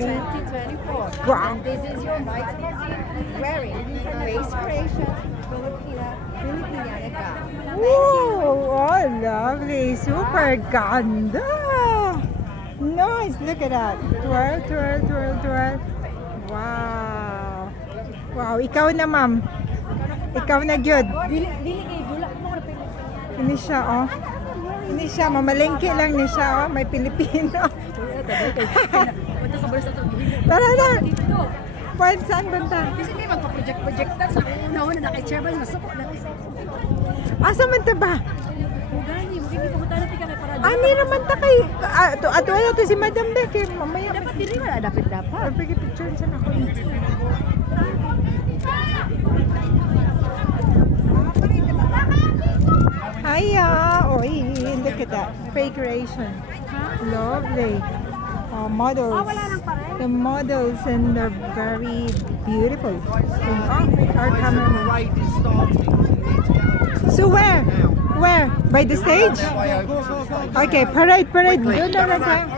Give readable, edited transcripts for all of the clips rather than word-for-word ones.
2024. Wow. And this is your Michael wearing Face Creations Filipiniana gown. Whoa, oh, lovely. Super ganda. Nice. Look at that. Twirl, twirl, twirl, twirl. Wow. Wow, ikaw na, ma'am. Ikaw na, Jud. Ini siya, oh. Ini siya, mamalengke lang ni siya, oh. May Pilipino. Tara na. Pwede saan banta? Kasi kayo magpa-project-projectan sa una-una na kay Chairman, masuko na. Asa man ta ba? Ugani, hindi ko mutala tika kay para. Ani naman ta kay ato ayo to si Madam Beck kay mamaya. Dapat diri wala dapat. Pagi picture sa ako. Hiya! Oy, look at that. Fake creation. Lovely. Models. The models and they're very beautiful. Our camera. So where? Where? By the stage? Okay, parade. Doon na tayo.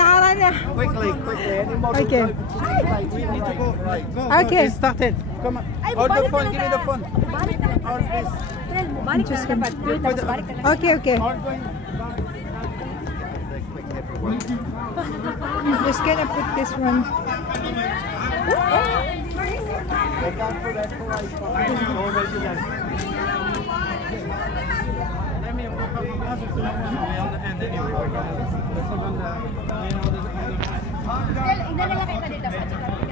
Tara na. Quickly. Okay. We need to go. Right, go. Okay. It started. Come on. Hold the phone. Give me the phone. Hold this. Okay. I'm just gonna put this one.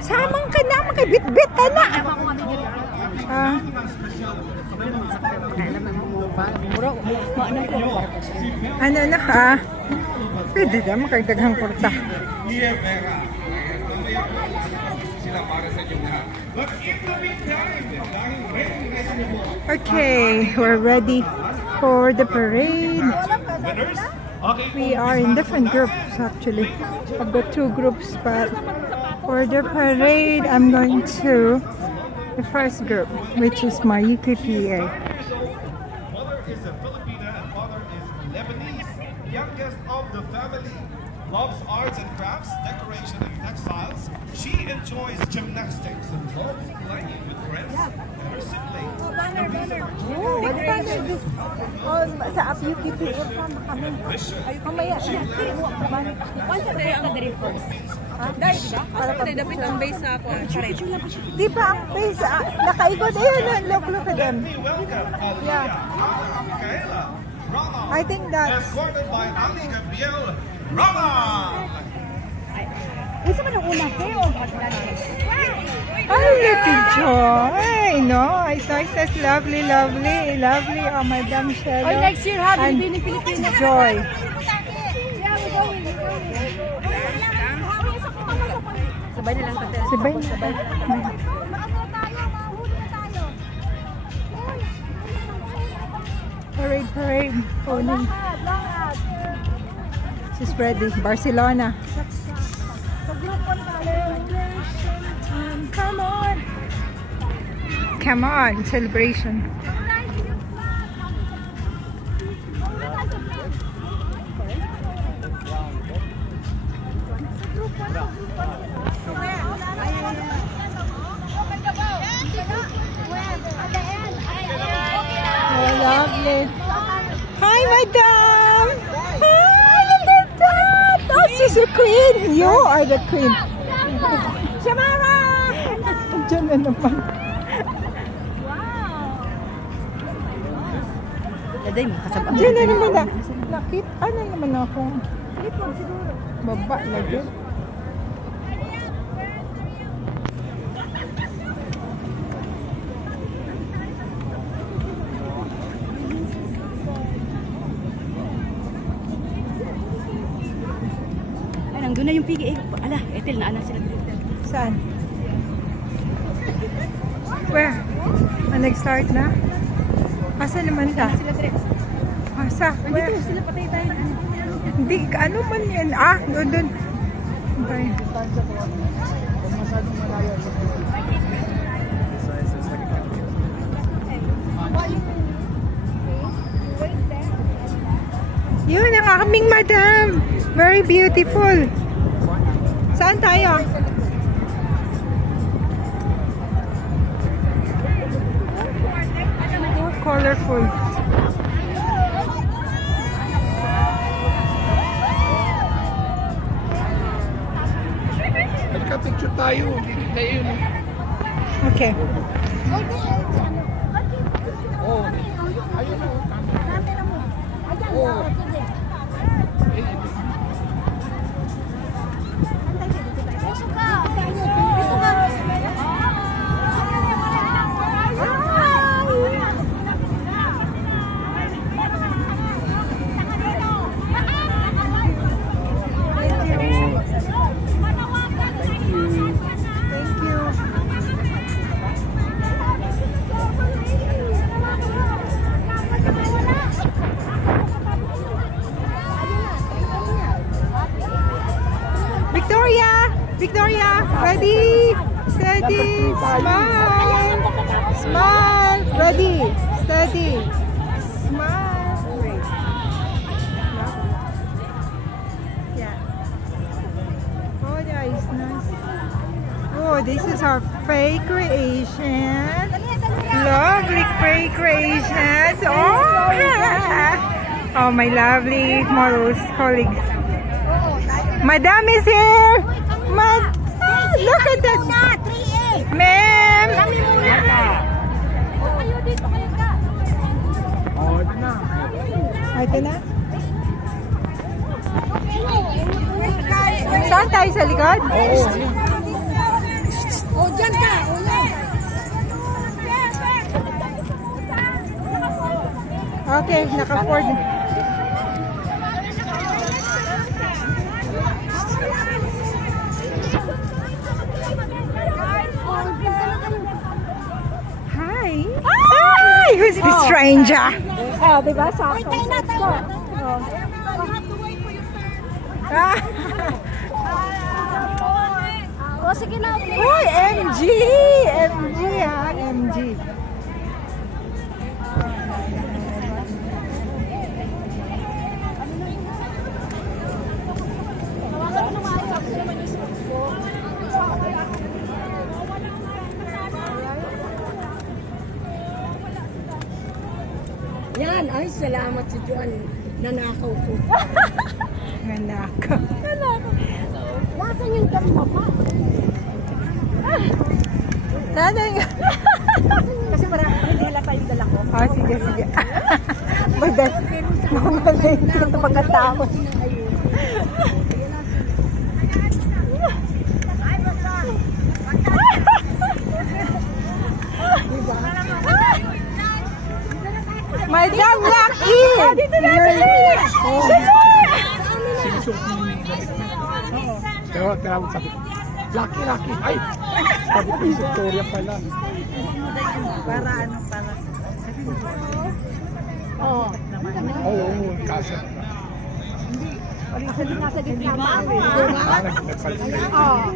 Samang ka na, makibit-bit ka na. Ano na ka? Pwede na makagdaghang kurta. Okay, we're ready for the parade. We are in different groups actually. I've got 2 groups, but for the parade I'm going to the first group, which is my UKPA. Mother is a Filipina and father is Lebanese. Youngest of the family. Loves arts and crafts, decoration and textiles. She enjoys gymnastics and loves playing with friends and her siblings. Sa UKPA kami. Mamaya. Di ba ang base nakaikot? Ayun, look at them. Yeah. I think that's Escorted by Ali Gabriel Rama. Isa man ang una kayo. oh, look at Joy. Nice. That's lovely. Oh, Madam Shelo. Or next year, ha? And Pilipinas. Joy. Sabay na lang ka. Sabay. Parade. Oh, no. She's ready. Barcelona. Come on, celebration. Oh, lovely. Hi, Madam. Hi, look at that. Oh, she's a queen. You are the queen. Shamara. Diyan na naman. Diyan na naman na. Nakita na naman akong baba lagi. Nandun na yung PGA. Ala, etel na anak sila. Saan? Where? Nag-start na? Asa naman ta? Asa? Where? Dito sila patay tayo. Hindi, ano man yan? Doon. Okay. Yun ang aming madam. Very beautiful. Saan tayo? More colorful. Nagka-picture tayo. Okay. Oh. Ayun na. Oh. Victoria, ready, steady, smile, smile, ready, steady, smile. Wait. Yeah. Oh, that is nice. Oh, this is our fake creation. Lovely fake creations. Oh, yeah. Oh, my lovely models, colleagues. Madam is here. Look at that. Ma'am. Oh, ito na. Ito na. Saan tayo sa likod? Oh, dyan ka. Okay, naka-Ford. Who's this stranger? Oh, diba? Sakto. Wait, tayo na. Oh, sige na. Uy, MG! MG ha, MG. Yan, ay salamat si Juan. Nanakaw ko. Nanakaw. Nasaan yung dalawa pa? Nanay. Kasi marami hindi halata yung dala ko. Oh, sige, sige. Bagas. Mamalay ito pagkatapos. Madam Lucky! Dito na! Pero tinawag sabi, Lucky, Lucky. Ay! Sabi ko yung Victoria pala. Para ano, para. Oo. Oo, kasi. Kasi nasa gitna ba? Nagpalit kayo. Oo.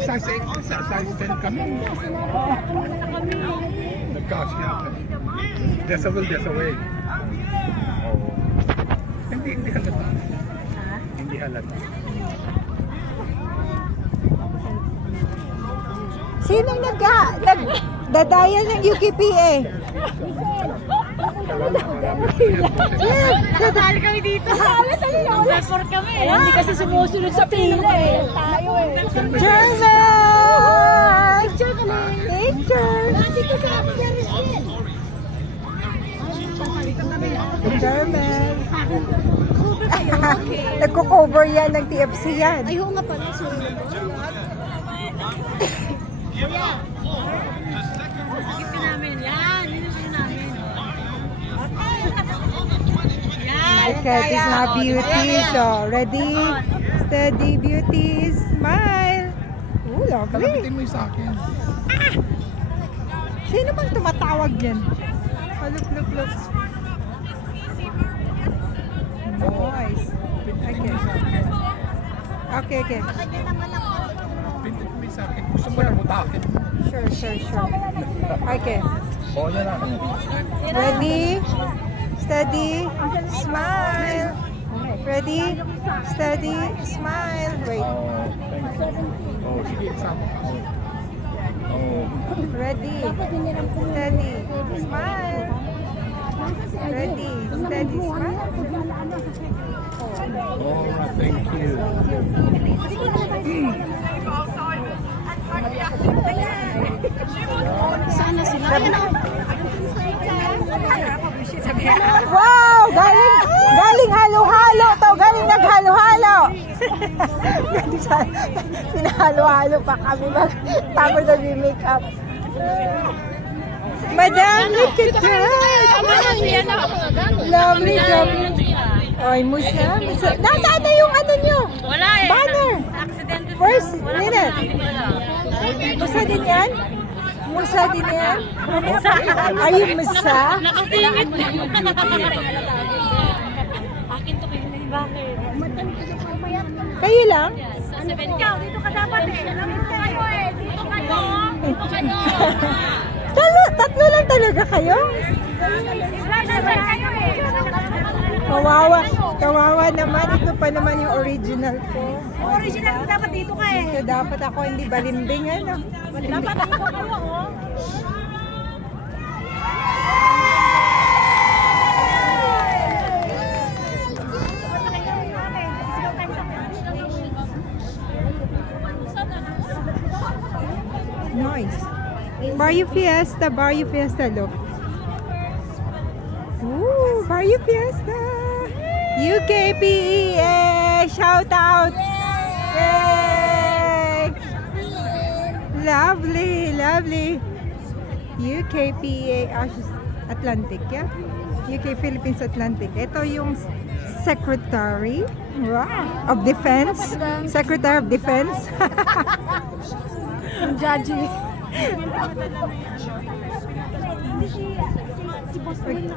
Size 10 kami. Nagkasya kami. There's a will, there's a way. Hindi halata. Hindi halata. Sino nagdadaya ng UKPA? Nadali kami dito. Passport kami. Hindi kasi sumusunod sa pila eh. Tayo eh. German! Picture kami. Picture! Dito sa Jerusalem. German! Nagko-cover yan ng TFC yan. Ay, oo nga pala. Sorry na ba? Gift namin. Yan. Gift namin. Look at these mga beauties. So, ready, steady, beauties, smile. Oh, lovely. Kalabitin mo yung sa akin. Sino bang tumatawag dyan? Oh, look. Nice. Okay. Pintin mo yung sa akin. Gusto mo na mutakin. Sure. Okay. Oo, yan lang. Ready, steady, smile. Ready? Steady. Smile. Wait. Thanks. Oh, sige, sama. Oh. Ready. Steady. Smile. Ready. Steady. Smile. Alright, thank you. Sana sila. Wow! Galing halo-halo to. Galing naghalo-halo. Pinahalo-halo pa kami. Tapos nag-make up. Madam, look at that. Lovely job. Oy, musa. Nasaan na yung ano nyo? Wala eh. Banner. Aksidente. First minute. Musa din yan? Musa din yan? Are you musa? Nakasingit. Akin to kayo na yung banner. Kayo lang? Ikaw, dito ka dapat eh. Dito kayo eh. Dito kayo. Dito kayo. Tatlo lang talaga kayo? Kayo eh. Kawawa naman. Ito pa naman yung original ko. Original ko dapat dito ka eh. Ito dapat ako hindi balimbing. Ano? Dapat dito kayo oh. Nice. Barrio Fiesta, look. Ooh, Barrio Fiesta. UKPEA, shout out. Yay! Lovely, lovely. UKPEA Atlantic, yeah? UK Philippines Atlantic. Ito yung Secretary of Defense. Secretary of Defense. Judge.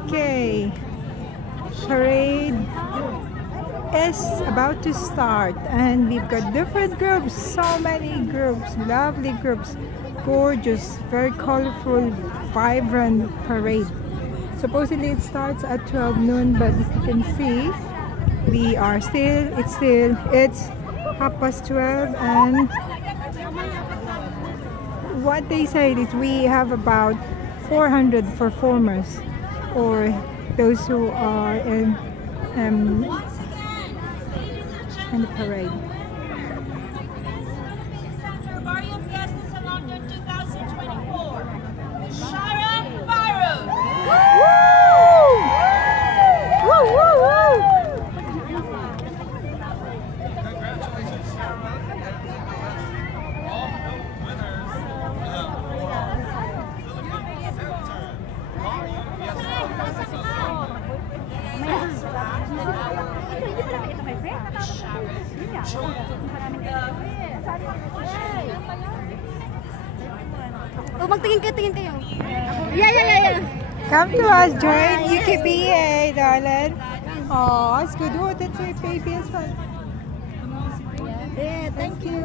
Okay. Parade is about to start and we've got different groups, so many groups, lovely groups, gorgeous, very colorful, vibrant parade. Supposedly it starts at 12 noon, but if you can see, it's 12:30 and what they said is we have about 400 performers or those who are in the parade. Barrio Fiesta Salon 2024. Sharon Barrow. Woo! Woo! Woo! Woo! Congratulations, Sharon. All the winners Philippine Center. Barrio Oh, magtingin kayo. Yeah. Come to us, join UKPEA, darling. Oh, it's good. Oh, that's my baby as well. Yeah, thank you.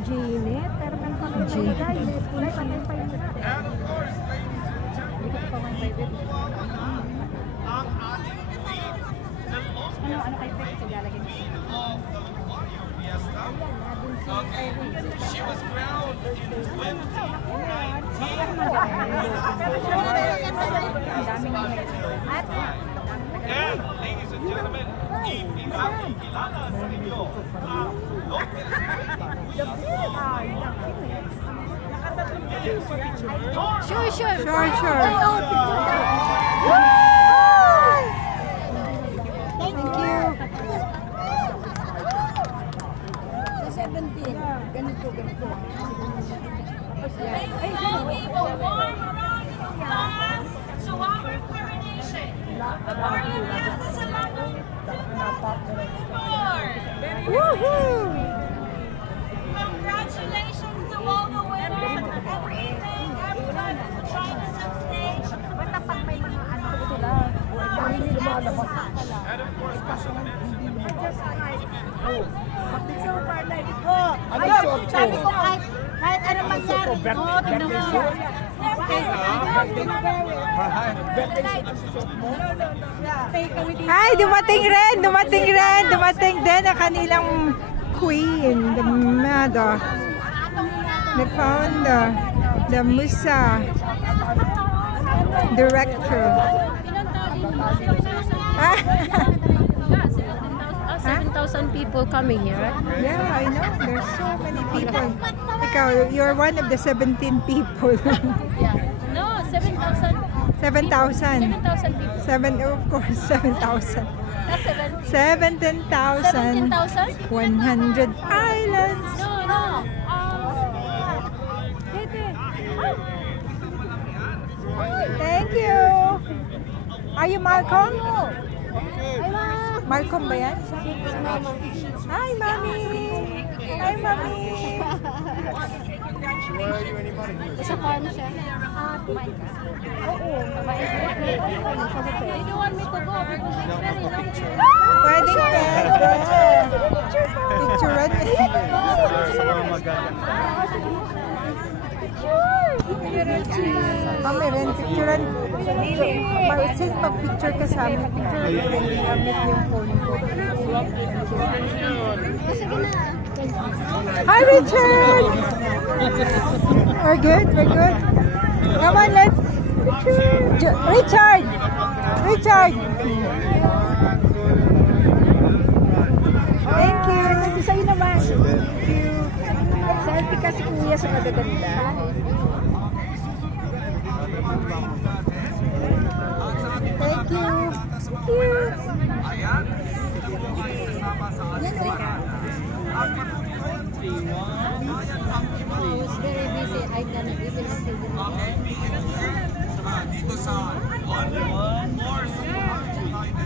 Jeanette, And of course, ladies and gentlemen, ang ating queen, the most beautiful queen of the Barrio Fiesta. Okay, she was crowned in 2019. And ladies and gentlemen, ipinakikilala sa inyo ang local Sure. Sure. Thank you. Sa 17. Ganito. Now we will warm around the applause to our coronation. Barrio Fiesta Salon 2024. Woohoo! Congratulations to all the winners. Everyone who joined us on stage. And of course, special mention to the Ay, dumating din ang kanilang queen, the mother. The founder, the Musa director. 7,000 people coming here, right? Yeah, I know. There's so many people. Ikaw, you're one of the 17 people. Yeah. No, 7,000. 7,000. 7,000 people. Of course, 7,000. Not 17. 17,000. 17,000? 100 islands. No. Thank you. Are you Malcolm? Malcolm ba yan? Hi, Mommy. Hi, Mommy. Sa farm siya. Oo. You want me to go because it's very long. Pwede. Picturean. Mami, rin picturean. Since pag-picture ka sa amin, picture rin gamit yung phone ko. Hi, Richard! We're good. Come on, let's picture. Richard! Thank you. Ito sa'yo naman. Selfie ka si Kuya sa magaganda. Thank you. It's very busy. I cannot even see them.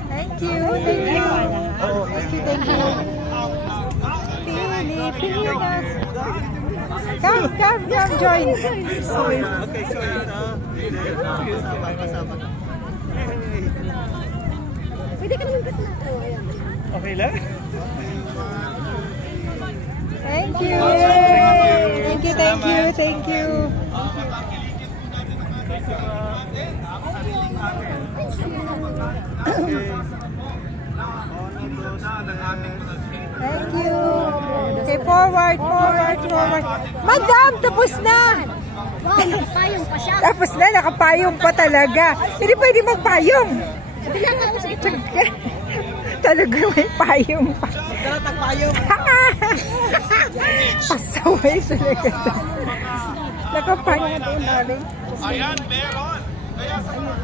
Thank you. Pilipinas. Come, join. Pwede ka naman kasama. Okay lang? Thank you. Thank you. Okay, forward. Madam, tapos na. Wow, nakapayong pa siya. Tapos na, nakapayong pa talaga. Hindi pwede magpayong. Talaga may payong pa. Pasaway sa lagata. Nakapayong doon namin. Ayan, meron. Kaya sa mga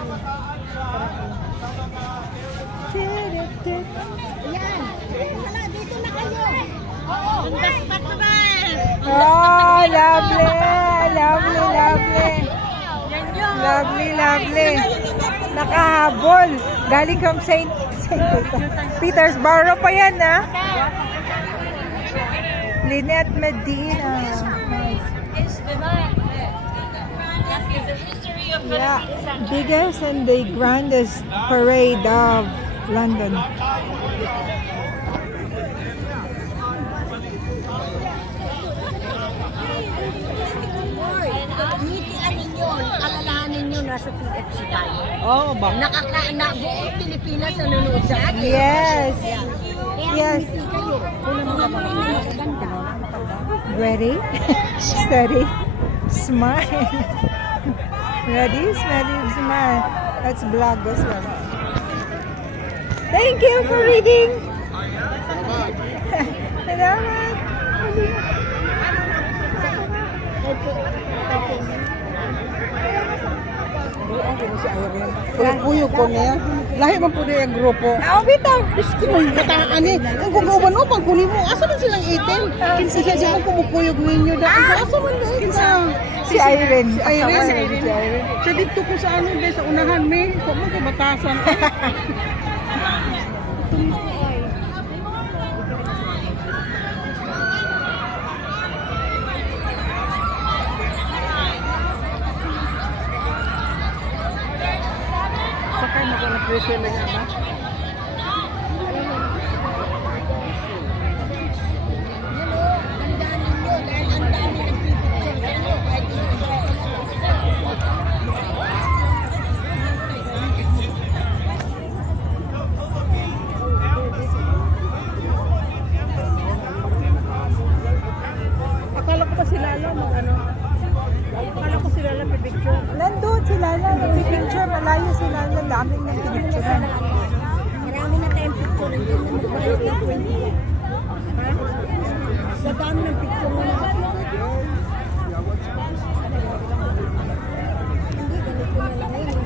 Ayan. Wala, dito na kayo. Oo. Daspat na ba? Oh, lovely. Nakahabol. Galing kang St. Petersburg pa yan, ha? Lynette Medina. Yeah, biggest and the grandest parade of London. Alalahanin nyo, nasa TFC tayo. Oo, ba? Buong Pilipinas nanonood sa atin. Yes. Kaya hindi kayo. Kung maganda. Ready? Steady. Smile. Ready? Steady. Smile. Let's vlog as well. Thank you for reading. Salamat. Kuyo ko niya. Lahi man po niya yung grupo. Bitaw. Gusto mo yung bataan eh. Ang guguban mo, pag kunin mo, asa man silang itin? Kinsa siya kung kumukuyog ninyo dahil. Asa man doon? Si Irene. Si Irene. Siya dito ko sa ano, sa unahan, may. Kung mo kay batasan. Sakay mo ko na pressure lang yan, ha? Tandaan ninyo dahil ang dami nagpipicture sa inyo kahit daming na pinicturean. Marami na tayong picture. Hindi na magbalik ng 20. Ha? Sa dami ng picture mo na. Hindi, ganito na lang yun.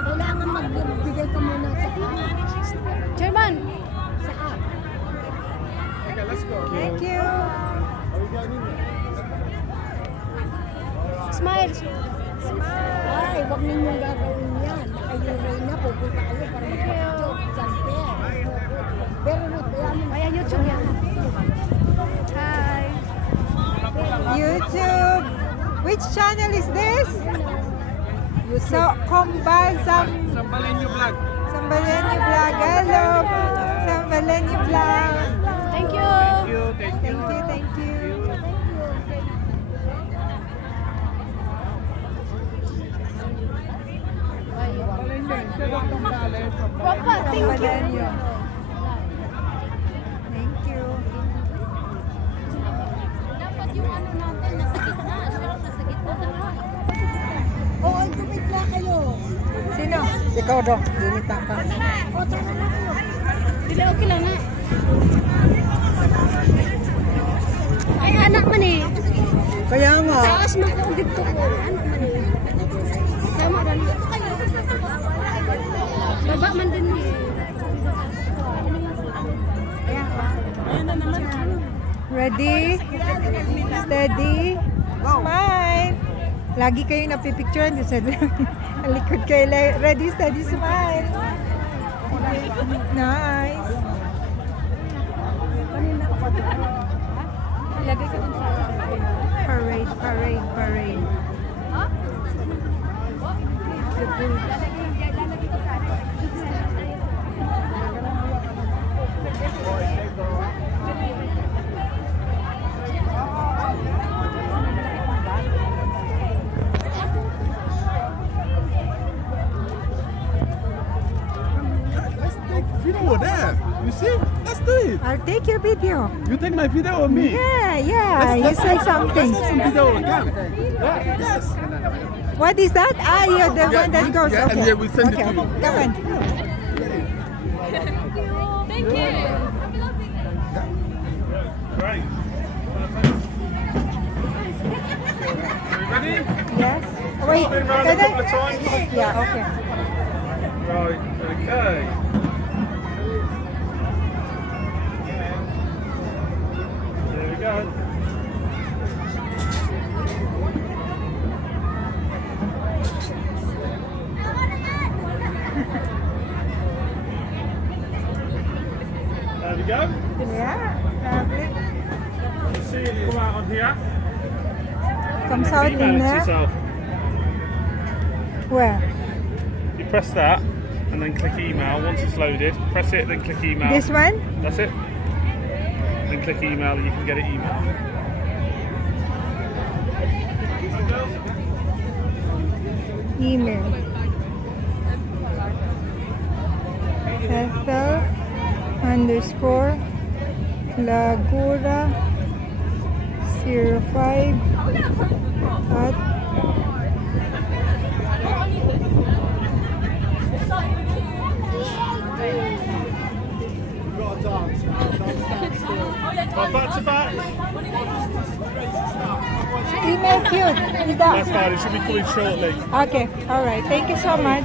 Kailangan magbigay ka muna sa Chairman! Saan? Okay, let's go. Thank you. Smile! Ay, huwag ninyong gagawin yan. Nakayuray na, pupunta kayo para magpapicture. Samper. Pero not, kaya mo. Ayan, YouTube yan. Hi. YouTube. Which channel is this? So, Sambalenyo Vlog. Sambalenyo Vlog. Hello. Sambalenyo Vlog. Thank you! Thank you. Papa, thank you! Sambalenyo. Thank you. Dapat yung ano natin, nasa gitna. Siya, nasa gitna naman. Oo, ang gumit na kayo. Sino? Ikaw daw, limita ka. O, tama na kayo. Dili, okay lang na. Ay, anak man eh. Kaya nga. Taas mo ko dito ko. Anak man eh. Tama rin. Baba man din eh. Ready? Steady? Smile! Lagi kayo napipicturean. Sa likod kayo. Ready, steady, smile! Nice! Parade. Video there. You see? Let's do it. I'll take your video. You take my video of me. Yeah. You say something. Let's have some video again. Yes. What is that? Ah, you're the one that goes. Yeah, Okay. and yeah, we send it Okay. to you. Come on. Thank you. Great. Ready? Yes. Wait. Spin round Can a couple of I? times. Yeah. Okay. Right. Okay. There we go. There we go. Yeah. Lovely. See it come out on here. Comes out Email in it to there. yourself. Where? You press that and then click email. Once it's loaded, press it, then click email. This one? That's it. Then click email and you can get it emailed. Email. Ethel_Lagura05 at Back to back. email cute. Is That's that? fine. It should be coming shortly. Okay. All right. Thank you so much.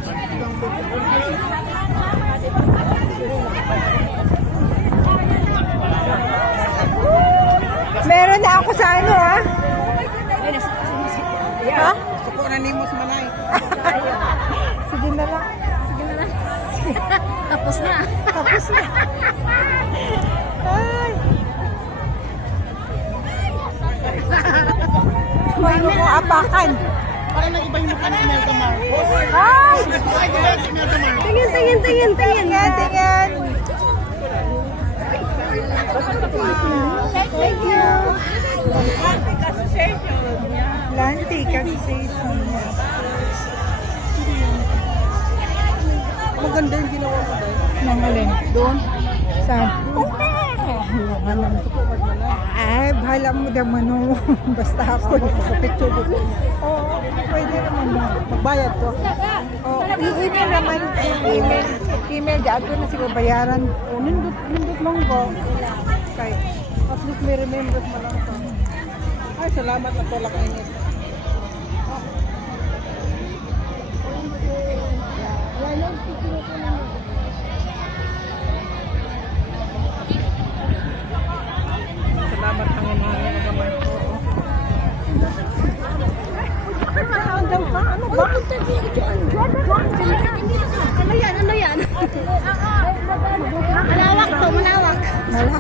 Meron na ako sa ano ah. Ha? Suko na nimos manay. Sige na lang. Tapos na. Tapos na. Ay. Huwag mo kong apakan. Parang nag-iba yung mukha ni Imelda Marcos. Ay! Ay, si Imelda Marcos. Tingin. Thank you. Atlantic Association. Atlantic Association. Maganda yung ginawa mo dahil. Nang alin? Doon. Saan? Ay, bahala mo naman no. Basta ako. Picture dito. Oo, pwede naman mo. Magbayad ko. Oo, i-email naman. Email, dyan ko na sila bayaran. Nindot lang ba? Kay, At least may remembrance mo lang ito. Ay, salamat na to lang init. Salamat ang inahangin na naman. Hanggang pa? Ano ba? Ano yan? Ano yan? Malawak to, malawak. mala.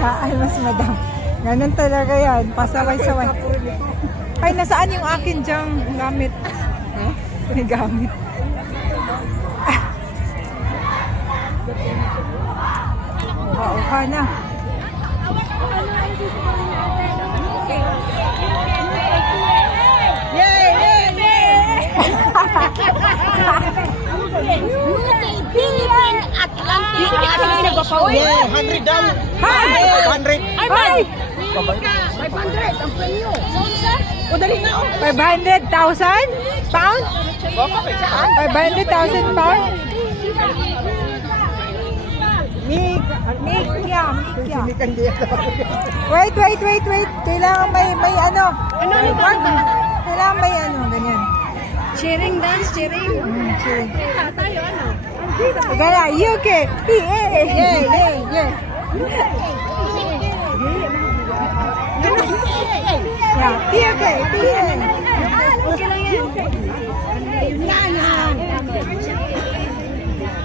Ay, mas madam. Ganun talaga yan. Pasaway-saway. Ay, nasaan yung akin dyang gamit? May gamit. Uka na. Philippine Atlantic Association. Yeah, $100. Hi! 100. Hi! 500 ang premyo. O, dali na. 500,000 pound? 500,000 pound? Mikya. Wait. Kailangan may ano. Kailangan may ano, ganyan. Cheering dance, cheering. Cheering. Tayo, ano? Gala, UK, PA. Yeah. Yeah, PK, PA. Okay lang yan. Yan.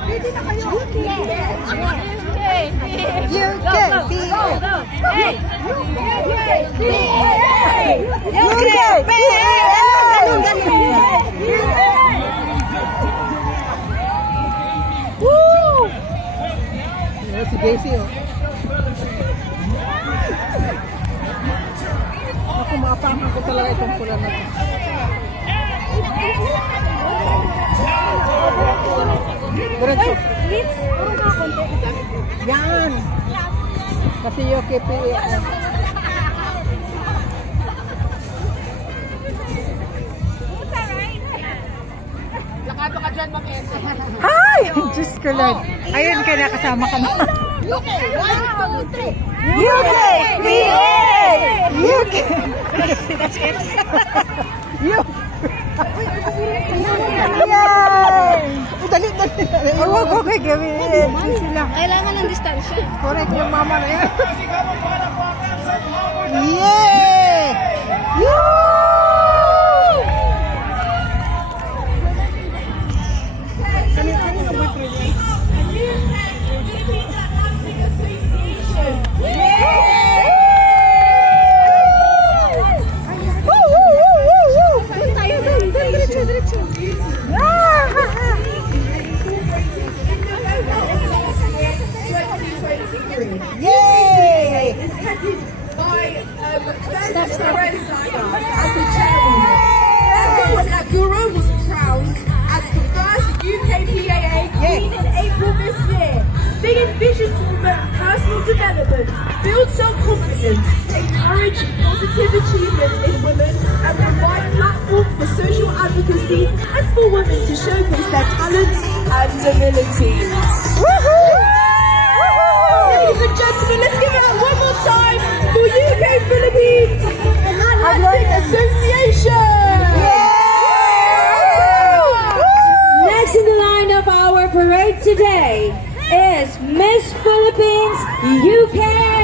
Pwede na kayo. UK, PA. UK, Woo! Si Daisy, oh. Ako, maapakan ko talaga itong pula na ito. Diretso. Yan! Kasi yung KPA. Hi! Diyos ko Lord. Ayun ka na, kasama ka na. UK, 1, 2, 3. UK! PA! UK! Yay! Dali. Huwag ko kay gawin. Sila. Kailangan ng distansya. Correct yung mama na yan. Yeah! Yay! Guru was crowned as the first UKPAA Queen in April this year. They envision to promote personal development, build self-confidence, encourage positive achievement in women, and provide a platform for social advocacy and for women to showcase their talents and abilities. Ladies and gentlemen, let's give it up one more time for UK Philippines Atlantic Association. Next in the line of our parade today is Miss Philippines UK.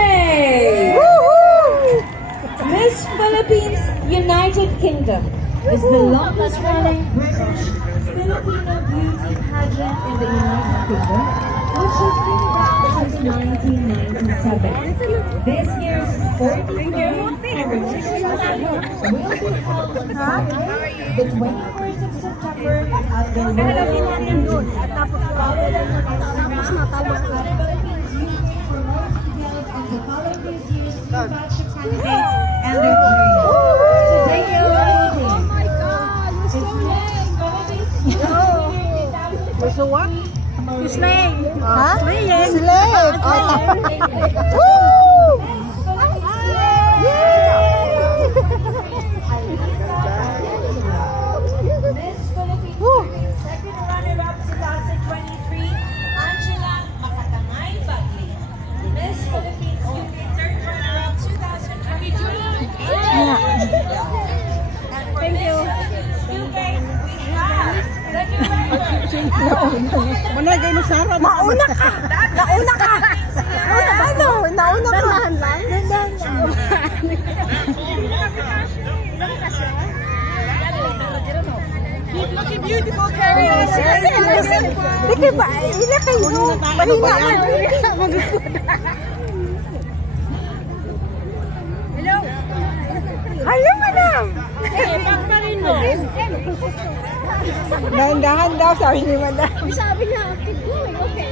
United Kingdom is the longest running British Filipino beauty pageant in the United Kingdom, which has been around since 1997. This year's 43rd Heritage Festival will be held on Saturday, the 21st of September at the Royal Philippines and the following this year's batch of candidates and their jury. Thank you. So what? Slave. Huh? Slave. Woo! Miss Philippines second runner-up 2023, Angela Makatangay Bagley. Miss Philippines UK third runner-up 2022, and for Miss Philippines UK, we have the director. Managay no Sara. Nauna ka! Nauna ka! Nauna ka! Dandahan lang? Beautiful carriers. Hindi ba? Ila kayo. Pahinga man. Hello. Hello, madam. Dahan-dahan daw, sabi ni madam. Sabi niya, keep going. Okay.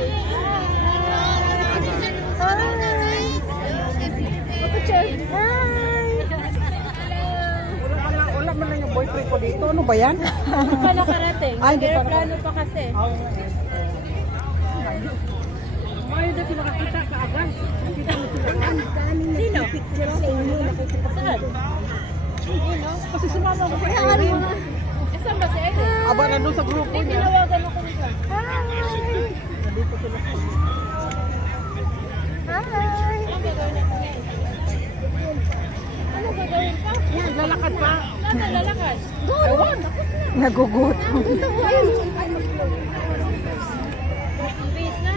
Wala man lang yung boyfriend ko dito. Ano ba yan? Hindi pa nakarating. Ay, hindi pa Plano pa kasi. Ay, dito nakakita ka agad. Nakita mo sila. Sino? Picture sa inyo. Nakikita ko. Sino? Kasi sumama ko sa Ano Erin. mo? Saan ba si Erin? Aba, nandun sa grupo niya. Tinawagan ako nito. Nandito sila. Ano gagawin ka? Lalakad pa. Saan lalakad? Ewan. Nagugutom. Bis na?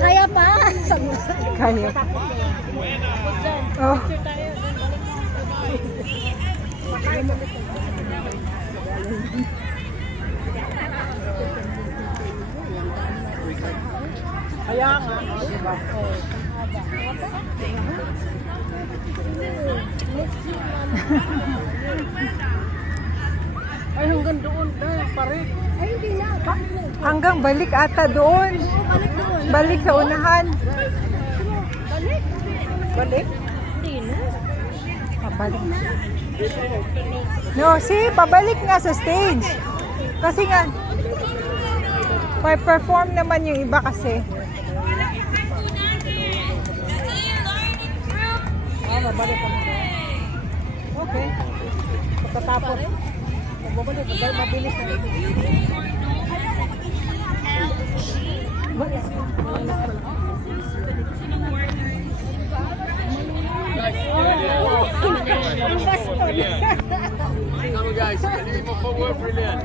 Kaya pa. Kaya. Oh. Picture tayo. Kaya nga. Diba? Ay, hanggang doon. Parit. Ay, hindi na. Hanggang balik ata doon. Balik doon. Balik sa unahan. Balik. Balik. Sino? Pabalik. No, see, pabalik nga sa stage. Kasi nga, perform naman yung iba kasi. Mabalik kami. Okay. Pagkatapos. Magbabalik. Mabilis na ito. Come on, guys. Can you move forward? Brilliant.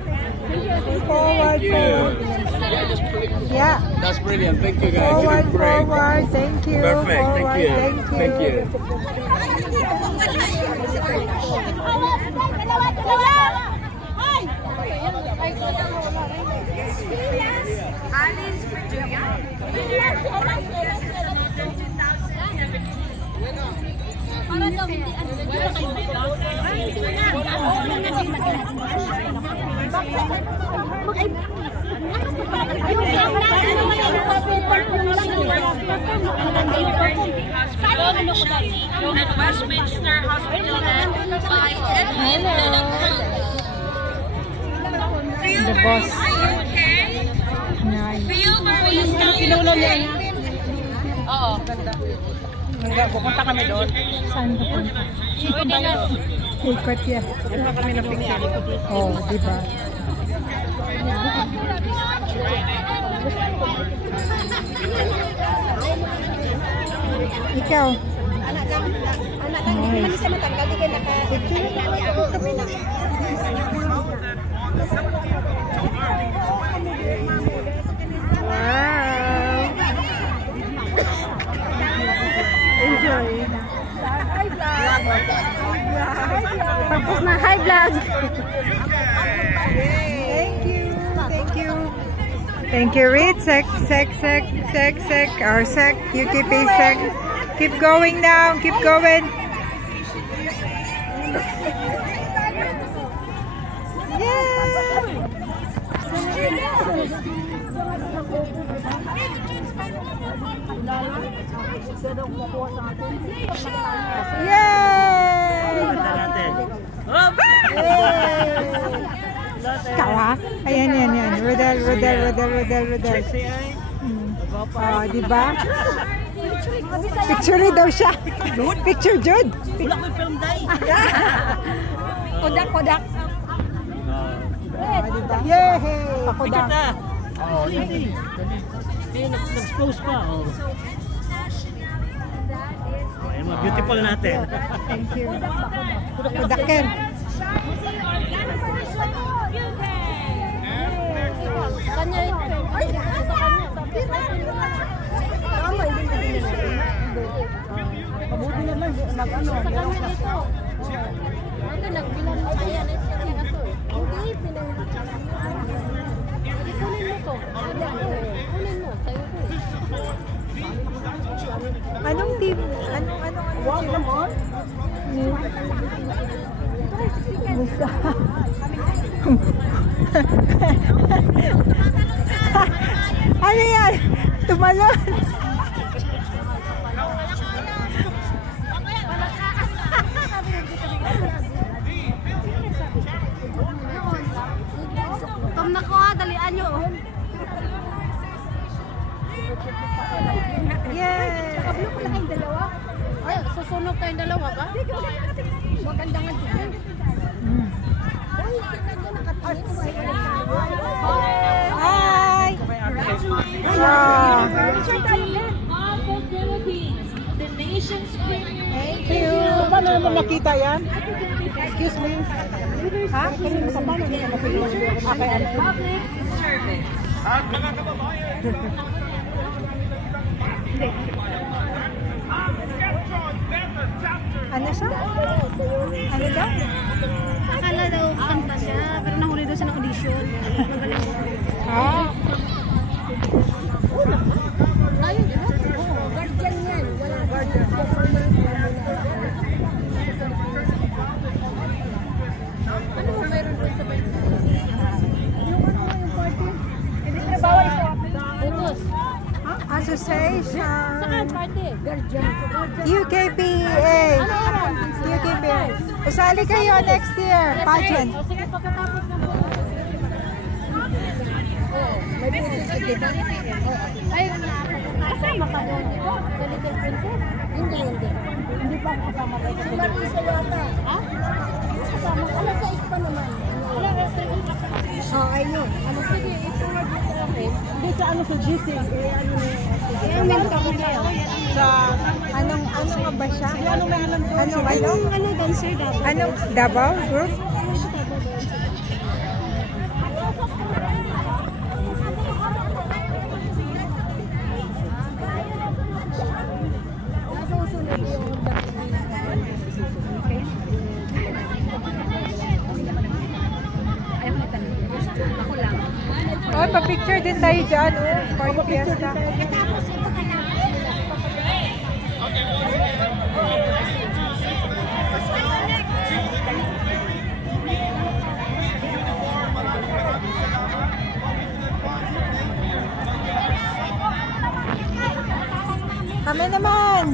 Forward, forward. Yeah. That's brilliant. Thank you, guys. You Forward, did great. forward. Thank you. Perfect. Forward, Thank you. Thank you. Alice Virginia. Para daw hindi At Westminster Hospital by The boss. Are you okay? Nice. Feel Maria's coming. Oo. Pupunta kami doon. Saan ka punta? Ikot yan. Pupunta kami na picture. Oh, diba? Ikaw. Anak lang, hindi naman siya matanggal. Hindi kayo kami na. Wow. Enjoy. Hi, vlog. Tapos na high vlog. Thank you. Thank you. Thank you, Reed. Sec. Our sec. UKP sec. Keep going now. Keep going. Kawa? Ayan. Rodel. Oh, diba? Picture daw siya. Picture Jude. Wala ko yung film day. Kodak. Yay! Picture na. Oh, hindi. Nag-expose pa. Oh. Ayan mo, beautiful natin. Thank you. Kodaken. Mabuti naman, mag-ano. Nagbilang mo kaya na siya ng aso. Hindi, kunin mo to. Kunin mo, sa'yo to. Anong team? Anong sila mo? Musa. Ano yan? Tumalon. Tom na ko, dalian nyo. Yes. Kablo ko na kayong dalawa. Ay, susunog kayong dalawa ba? Magandangan dito. Uy, tingnan nyo nakatingin. Hi. The nation's premier. Thank you. Paano naman nakita yan? Excuse me. Ha? Public service. At mga kababayan, Ano siya? Ano daw? Akala daw kanta siya, pero nahuli daw siya ng audition. Ah. Ayun, di ba? Oo, guardian yan. Walang guardian. Ano mo mayroon doon sa bayan? Yung party? Hindi na bawal ito. Utos. Association. Saan party? Guardian. UKPA. UKPA. Usali kayo next year. Pageant. Sige, pagkatapos ng may putis ka, diba? Ay, kasama ka doon, di ba? Sa Little Princess? Hindi. Hindi pa kasama ka. Si Marisa yata. Ha? Kasama ka. Alas 6 pa naman. Ayun. Sige, ipungad mo sa akin. Hindi sa ano sa GC. Kaya meron ka ko kayo. Sa Ano nga ba siya? ano may alam ko. Ano, dancer daw? Anong Davao group? Nasusunod yung ako lang. Oh, pa-picture din tayo dyan. For yung fiesta. Tapos ito Kami naman.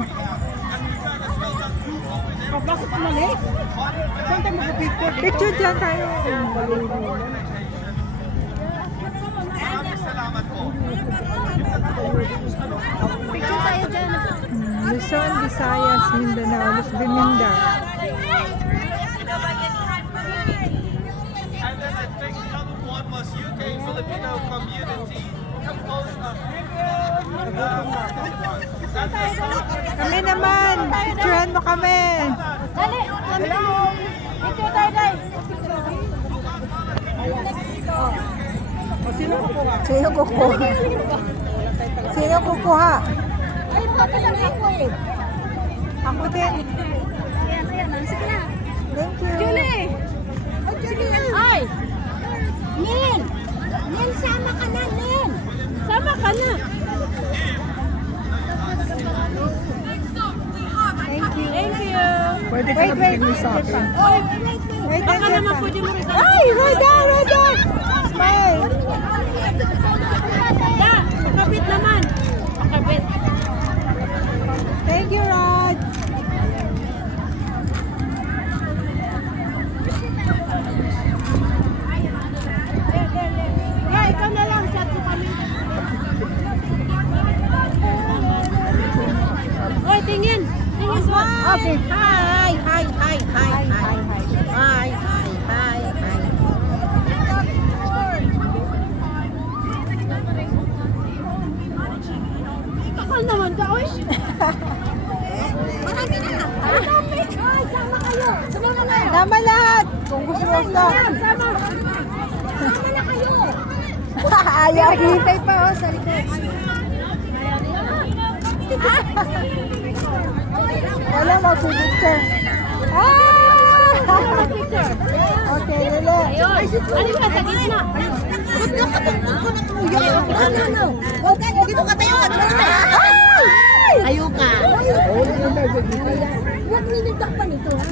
Papasok ka mali. Saan tayo mag-picture? Picture dyan tayo. picture tayo dyan. Luzon, Visayas, Mindanao, Luz Biminda. and then I think the other one was UK Filipino community. Kami naman. Picturean mo kami. Dali! Hello! Picture tayo, guys! Sino kukuha? Sino kukuha? Sino kukuha? Ay, pati lang ako eh. Ako din. Ayan, sige na. Thank you. Wait. Wait, Baka naman pwede mo rin. Ay, Roda! Smile! Pakabit naman. Pakabit. Thank you, Rod! Ikaw na lang. Shot mo kami. Oy, tingin. Tingin mo. Okay. Hi. Kakal naman ka, oy. Marami na. Marami. Ay, sama kayo. Sama na kayo. Tama lahat! Kung gusto mo ito. Sama na kayo. Ayaw, hintay pa oh, sa likod. Wala mo, picture. Okay, Lele. Ano ka sa gitna? Dito ka tayo. Tayo ka. Huwag ninitakpan ito, ha?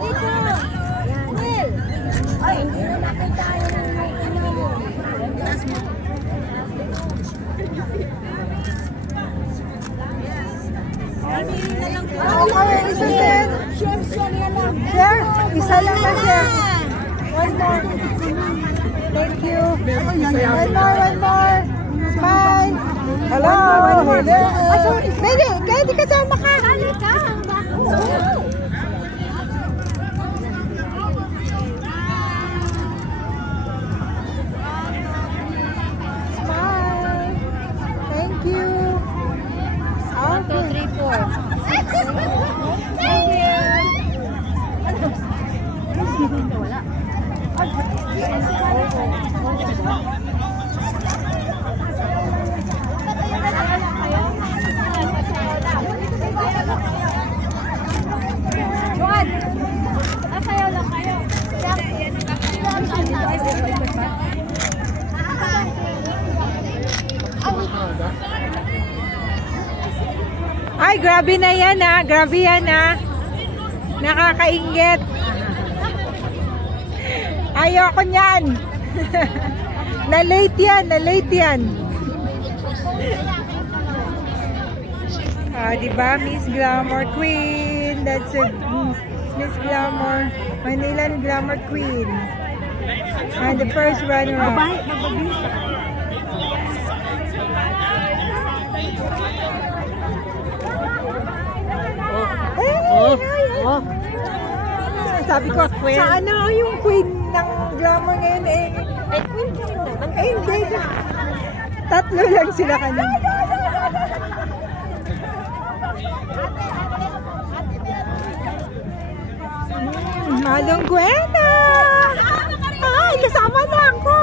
Ito. Nel. Ay, hindi na nakita yung ano. Taas mo. Isa din. Share? Isa lang na share. One more. Thank you. One more. Smile. Hello. Baby, kaya di kasama ka. Halika. Smile. Thank you. 1, 2, 3, 4. Ay, grabe na yan ha. Grabe yan ha. Nakakainggit. Ayoko niyan. Na-late yan. Diba? Miss Glamour Queen. That's it. Miss Glamour. Manilan Glamour Queen. And the first runner-up. Sabi ko, sa ano yung queen ng glamour ngayon eh? Queen ka rin naman. Hindi. Tatlo lang sila kanina. Malong Gwena! Ay, kasama na ako!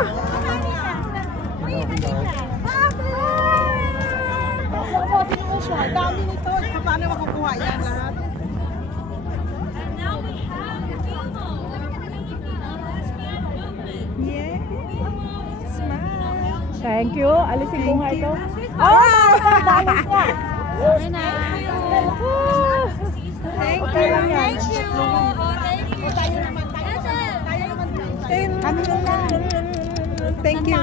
Dami nito. Paano makukuha yan lahat? Yes. Smile. Thank you. Alisin ko nga ito. Thank you. Thank you.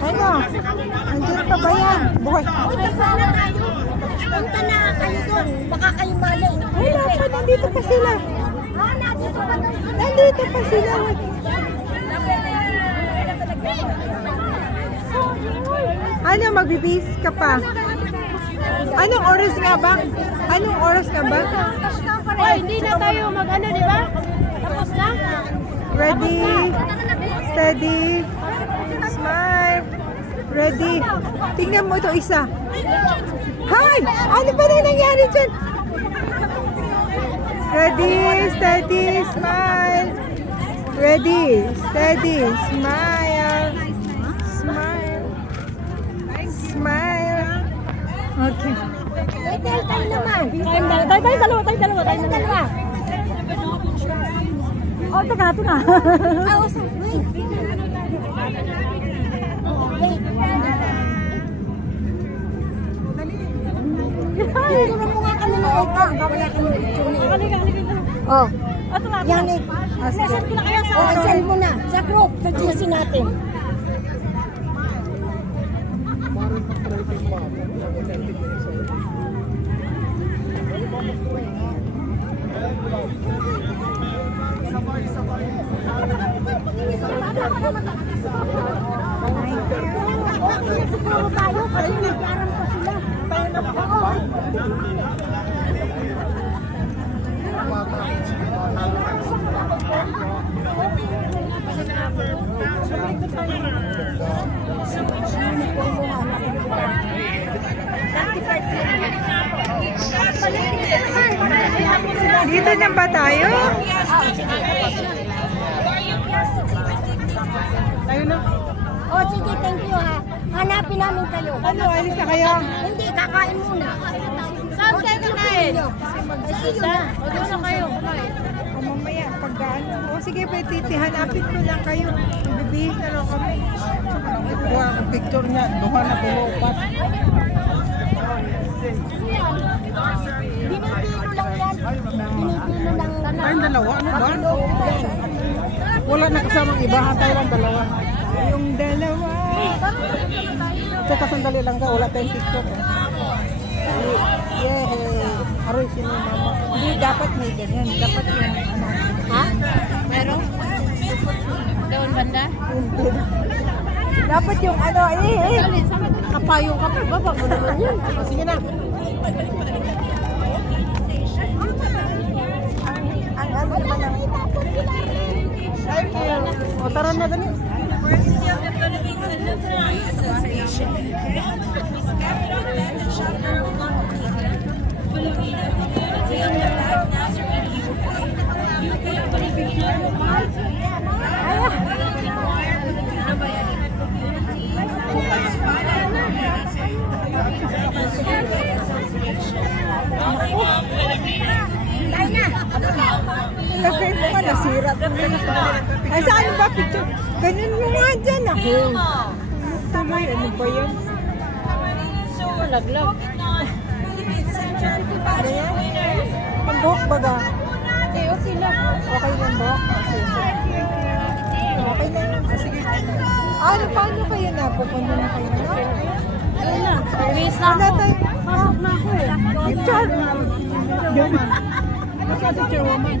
Ano? Andiyan pa ba yan? Buhay. Punta na kayo doon. Baka kayo mali. Wala pa, nandito pa sila. Nandito pa doon. Nandito pa sila. Ano, magbibis ka pa? Anong oras nga ba? Anong oras nga ba? Ay, hindi na tayo mag-ano, di ba? Tapos na? Ready, steady, smile, ready. Tingnan mo ito isa. Hi! Ano ba na nangyari dyan? Ready, steady, smile. Ready, steady, smile. Smile. Smile. Okay. Tayo naman. Tayo dalawa. Oh, teka. Wait. Picture mo nga kami ng ito. Wala kami picture na ito. Oh. Yan eh. Send ko na kayo sa send mo na. Sa group. Sa GC natin. Okay, siguro tayo kasi naglaran pa sila. Dito na ba tayo? Tayo na. Oh, sige, thank you ha. Hanapin namin kayo. Ano, alis na kayo? Hindi, kakain muna. Saan kayo kakain? See you na. O, doon na kayo. O mamaya, pagkaan. O sige, Petiti, hanapin ko lang kayo. Bibihis na lang kami. Kuha ang picture niya. Duha na pulupat. Binipilo lang yan. Binipilo lang. Tayong dalawa. Ano ba? Wala na kasamang iba. Tayo lang dalawa. Yung dalawa. Tsaka sandali lang ka. Wala tayong picture. Yeah. Aroy si mama. Hindi, dapat may ganyan. Dapat yung ano. Ha? Meron? Doon banda? Dapat yung ano, Kapayong ka pa. Baba mo naman yun. Sige na. ang ano naman ang Thank you. O, tara na dali. University of the Philippines Alumni Association. Miss Capital and Chapter Filipino Community of the Black Nazarene Youth. Lagay mo nga, nasira. Ay, saan ba picture? Ganyan mo nga dyan ako. Tuloy, ano ba yan? Laglag. Ang buhok baga. Okay lang. Okay lang ba? Okay na yun. Sige. Ano, paano kayo na? Pupunta na kayo na? Ayun na. Release na ako. Pasok na ako eh. Picture. Masyado siya, woman.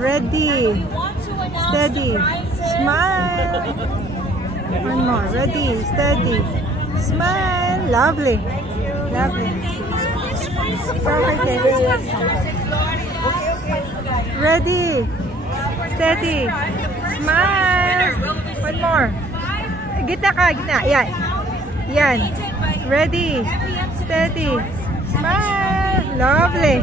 Ready, steady, smile. One more. Ready, steady, smile. Lovely, lovely. Perfect. Ready, steady, smile. One more. Gitna ka, gitna. Yan. Yan. Ready, steady, smile. Lovely.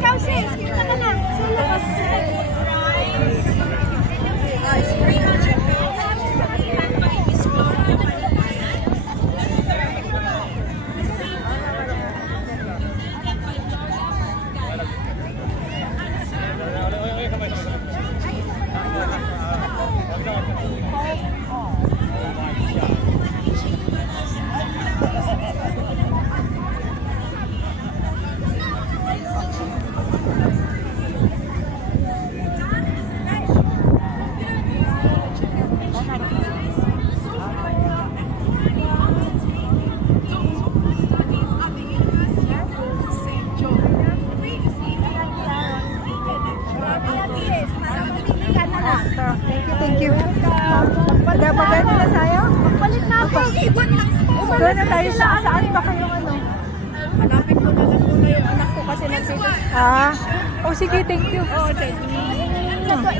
tayo? Palit natin. Doon na tayo sa saan pa kayong ano? Hanapin ko na lang muna yung anak ko kasi nandito. Oh sige, thank you.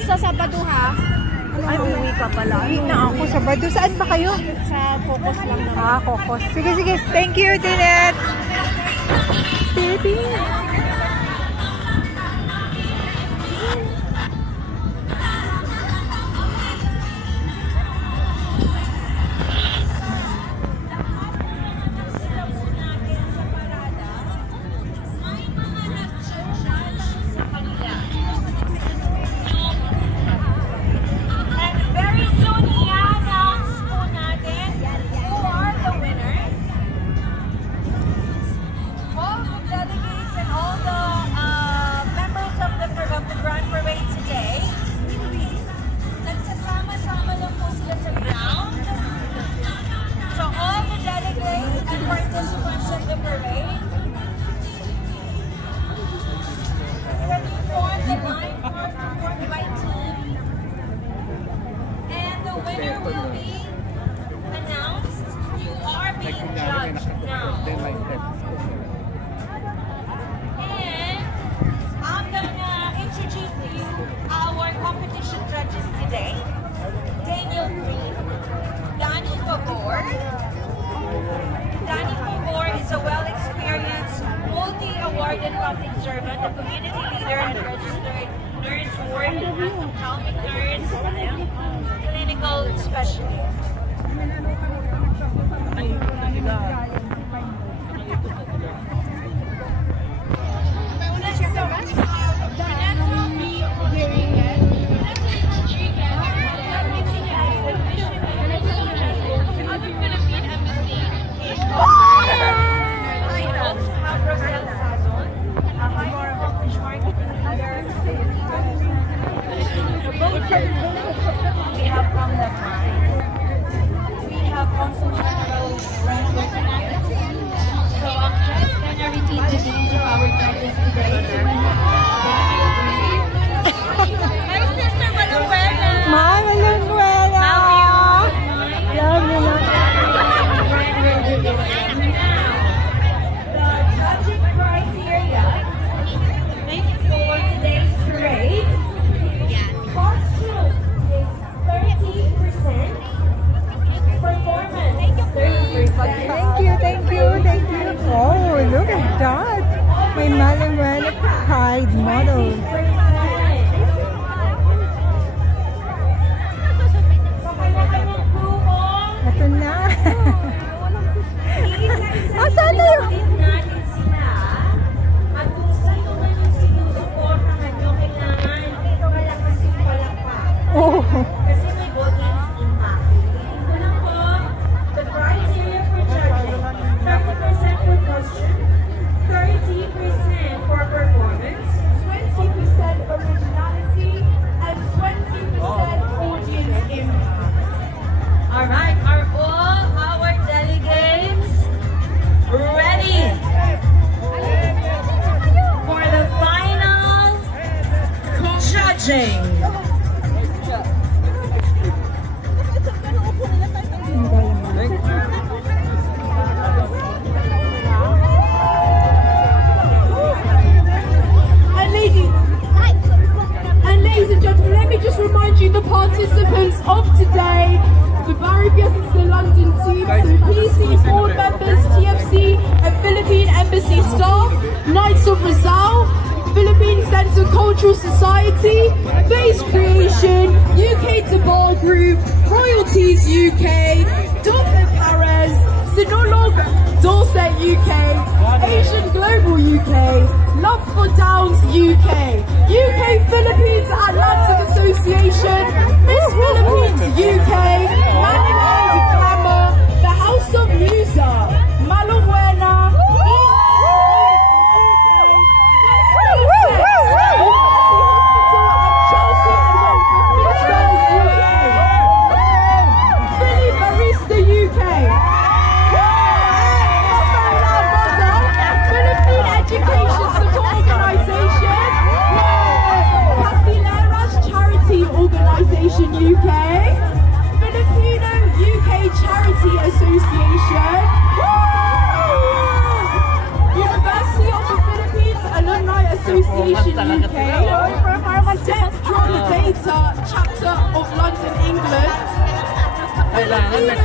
Sa Sabado ha? Ay, umuwi ka pala. Hindi na ako. Sabado. Saan ba kayo? Sa Focus lang naman. Kokos. Sige, sige. Thank you, Tinet. Baby. Public servant, a community leader, and registered nurse working as a ophthalmic nurse and clinical specialist. We have from the we have also general so I'm just gonna repeat the names of our judges today. My sister Valenzuela. Valenzuela. Love you. The judging criteria for today's parade. Costume is 30%. Performance 30%. Thank you. Oh, look at that. My Valenzuela Pride model. Ito na. Asan na yun? At kung sino man yung sinusuportahan nyo, kailangan malakas yung palakpak. Oh. Kasi may audience impact. Ito lang po, the criteria for judging, 30% for costume, 30% for performance, 20% originality, and 20% audience impact. Alright, are all our delegates ready for the final judging? And ladies and gentlemen, let me just remind you the participants of today, the Barry Fiestas the London team, so PC board members, TFC and Philippine Embassy staff, Knights of Rizal, Philippine Centre Cultural Society, Face Creation, UK Tabal Group, Royalties UK, Dr. Perez, Sinolog Dorset UK, Asian Global UK, Love for Downs UK, UK Philippines Atlantic Association, Miss Philippines UK, Maniland Glamour, the House of Musa, Maluena, Philly Barista UK, Philippine Education Support Organisation, Casileras Charity Organisation UK, Filipino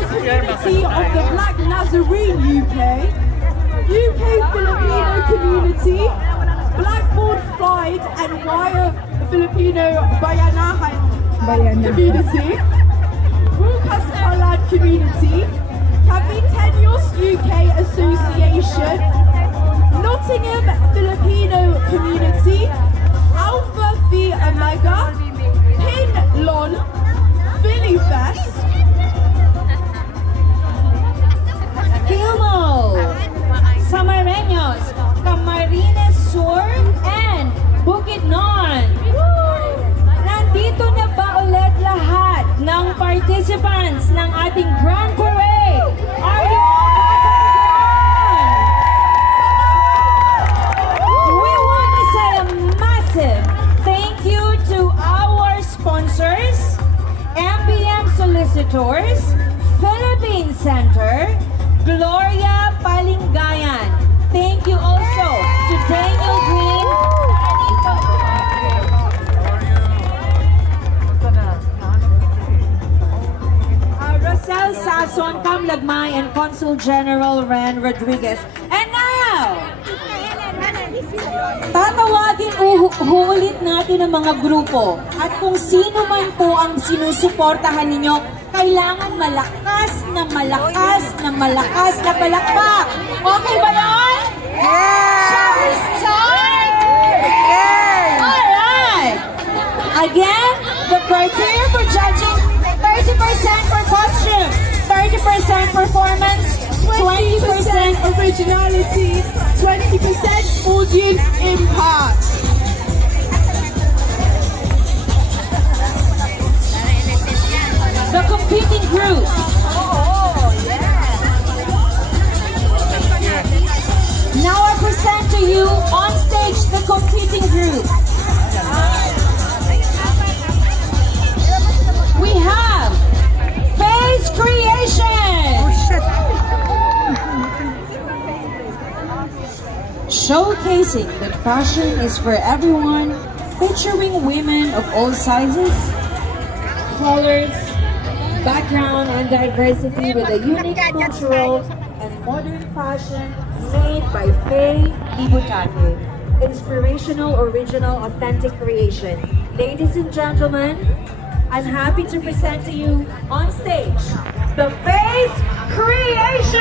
community of the Black Nazarene UK, UK Filipino community, Blackboard Pride and Wire Filipino Bayanahan community, Bukas Palad community, Caviteños UK Association, Nottingham Filipino community, Alpha Phi Omega, Pinlon, Philly Fest, Gilmo, Samareños, Camarines Sur, and Bukidnon. Nandito na ba ulit lahat ng participants ng ating Grand Parade? Are you all We want to say a massive thank you to our sponsors, MBM Solicitors, Philippine Center, Gloria Palingayan. Thank you also to Daniel Green, Rosel Sason, Cam Lagmay, and Consul General Ren Rodriguez. And now, tatawagin ulit natin ang mga grupo. At kung sino man po ang sinusuportahan ninyo, kailangan malakas na palakpak. Okay ba yun? Yeah! Shall we start? Yeah! Alright! Again, the criteria for judging, 30% for costume, 30% performance, 20% originality, 20% audience impact. the competing group. Now I present to you on stage the competing group. We have Face Creation. Oh, shit. Showcasing that fashion is for everyone, featuring women of all sizes, colors, background, and diversity with a unique cultural and modern fashion made by Faye Libutate. Inspirational, original, authentic creation. Ladies and gentlemen, I'm happy to present to you on stage the Face Creation.